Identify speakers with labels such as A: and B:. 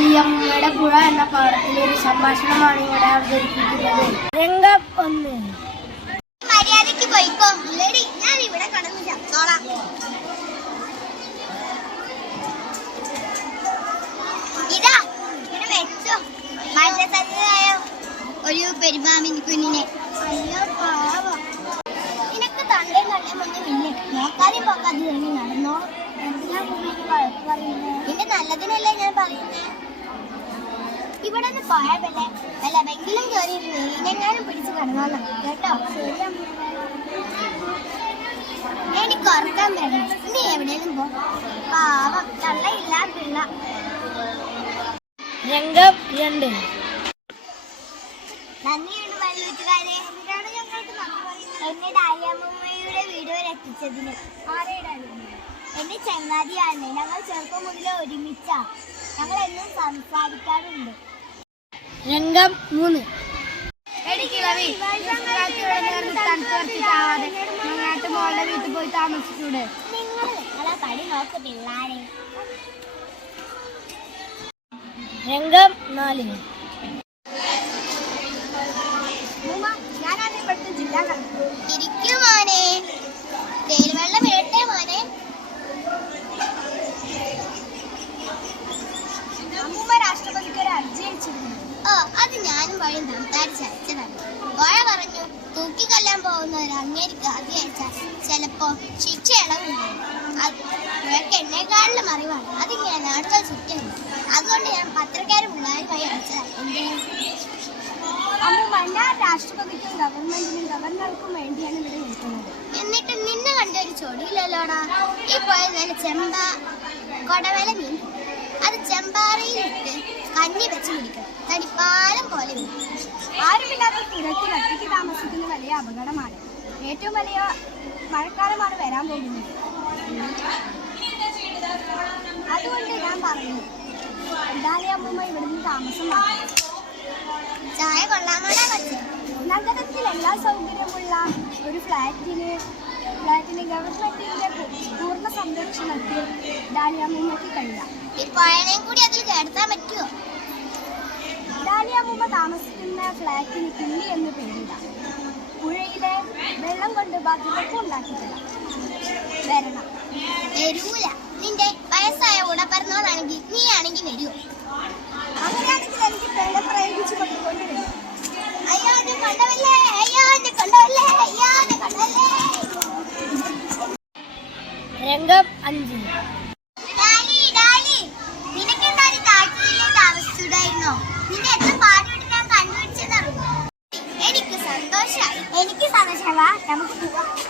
A: കാളിയമ്മയുടെ പുഴ എന്ന പാഠത്തിലെ ഒരു സംഭാഷണമാണ് ഇവിടെ അവതരിപ്പിക്കുന്നത്. രംഗം 1.
B: മര്യാദയ്ക്ക് പോയിക്കോ, ഇല്ലടി ഞാൻ ഇവിടെ കടന്നു ചത്തോളാം. ഇതാ ഇവിടെ വെച്ചോ മത്സ്യസന്ധരായ ഒരു പെരുമാമിൻ കുഞ്ഞിനെ. അയ്യോ പാവം, നിനക്ക് തണ്ടയും കണ്ണുമൊന്നും ഇല്ലേ? നോക്കാതെയും പോക്കാതെ തന്നെ നടന്നോ. നിന്റെ നല്ലതിനല്ലേ ഞാൻ പറയുന്നേ. ഇവിടെ നിന്ന് പോയാൽ വല്ല വെങ്കിലും കയറി മീനെങ്ങാനും പിടിച്ച് കിടന്നോളാം കേട്ടോ. എനിക്ക് ഉറക്കാൻ വരണം. നീ എവിടെയും പോ. പാവം തള്ളയില്ല പിള്ള.
A: രംഗം 2.
B: നന്ദിയുണ്ട് വല്ലുറ്റുകാരെ. എന്തിനാണ് ഞങ്ങൾക്ക് നന്ദി പറയുന്നത്? എന്നെ ഡാലിയമ്മയുടെ വീഡിയോ എത്തിച്ചതിന്. എന്റെ ചങ്ങാതിയാണ്. ഞങ്ങൾ ചെറുപ്പം മുതലേ ഒരുമിച്ചാ. ഞങ്ങൾ എന്നും സംസാരിക്കാറുണ്ട്.
A: രംഗം 3. മോളുടെ വീട്ടിൽ പോയി താമസിച്ചൂടെ?
B: നിങ്ങൾ നിങ്ങളെ പടി നോക്ക് പിള്ളാരെ.
A: രംഗം 4.
B: ഞാനാണ് ഇവിടുത്തെ ജില്ലാ കളക്ടർ. ഇരിക്കും മോനെ. തേയിലവെള്ളം ഇരട്ടെ മോനെ. അമ്മൂമ്മ രാഷ്ട്രപതിക്ക് ഒരു അർജി അയച്ചിരുന്നു. ഓ, അത് ഞാനും വഴിയും സംസാരിച്ചയച്ചതാണ്. കോഴ പറഞ്ഞു, തൂക്കിക്കൊല്ലാൻ പോകുന്നവർ അങ്ങേക്ക് അതി അയച്ചാൽ ചിലപ്പോ ശിക്ഷ ഇളവുണ്ട്. അതൊക്കെ എന്നെക്കാളിലും അറിവാണ്. അത് ഞാൻ അടുത്ത ചുറ്റുണ്ട്. അതുകൊണ്ട് ഞാൻ പത്രക്കാരും പിള്ളേരുമായി അയച്ചതാണ്. അമ്മൂമ്മ ഞാൻ രാഷ്ട്രപതിക്കും ഗവൺമെന്റിനും ഗവർണർക്കും വേണ്ടിയാണ് ഇവിടെ നിൽക്കുന്നത്. എന്നിട്ട് നിന്നെ കണ്ടൊരു ചൊടിയില്ലല്ലോടാ. ഈ പോയ നല്ല കൊടവേല മീൻ. അത് ചെമ്പാറയിലിട്ട് കഞ്ഞി വെച്ച് കുടിക്കണം. തടിപ്പാലം പോലെ. ആരുമില്ലാത്ത പുറത്ത് ഒറ്റയ്ക്ക് താമസിക്കുന്ന വലിയ അപകടമാണ്. ഏറ്റവും വലിയ മഴക്കാലമാണ് വരാൻ പോകുന്നത്. അതുകൊണ്ട് ഞാൻ പറയുന്നു, എന്തായാലും അമ്മൂമ്മ ഇവിടുന്ന് താമസം മാറ്റണം. ചായ കൊള്ളാമോടാ കൊച്ചേ? നഗരത്തിൽ എല്ലാ സൗകര്യമുള്ള ഒരു ഫ്ലാറ്റിന് ഗവൺമെന്റിന്റെ പൂർണ്ണ സംരക്ഷണത്തിൽ ഡാലിയമ്മൂമ്മയ്ക്ക് കഴിയാം. ഈ പഴനയും കൂടി അതിൽ കേട്ടാൻ പറ്റുമോ? ഡാലിയമ്മൂമ്മ താമസിക്കുന്ന ഫ്ലാറ്റിന് കിള്ളി എന്ന് പേരില്ല. പുഴയിലെ വെള്ളം കൊണ്ട് ഭദ്രത ഉണ്ടാക്കിയിട്ടില്ല. വരണം. വരൂല. നിന്റെ വയസ്സായ ഉടപ്പറന്നോളാണെങ്കിൽ നീ ആണെങ്കിൽ വരുമോ? അങ്ങനെയാണെങ്കിൽ എനിക്ക് പേട പ്രയോഗിച്ച് കൊണ്ടുവരും. അയ്യോ എന്നെ കൊണ്ടവല്ലേ, അയ്യോ എന്നെ കൊണ്ടവല്ലേ, അയ്യോ എന്നെ കൊണ്ടവല്ലേ.
A: രംഗം 5.
B: നിനക്കെന്തായാലും താഴ്ചയിൽ താമസിച്ചൂടായിരുന്നോ? നിന്റെ എത്ര പാടുപെട്ട് ഞാൻ കണ്ടുപിടിച്ചെന്നറിയോ? എനിക്ക് സന്തോഷമായി. വാ നമുക്ക് പോവാം.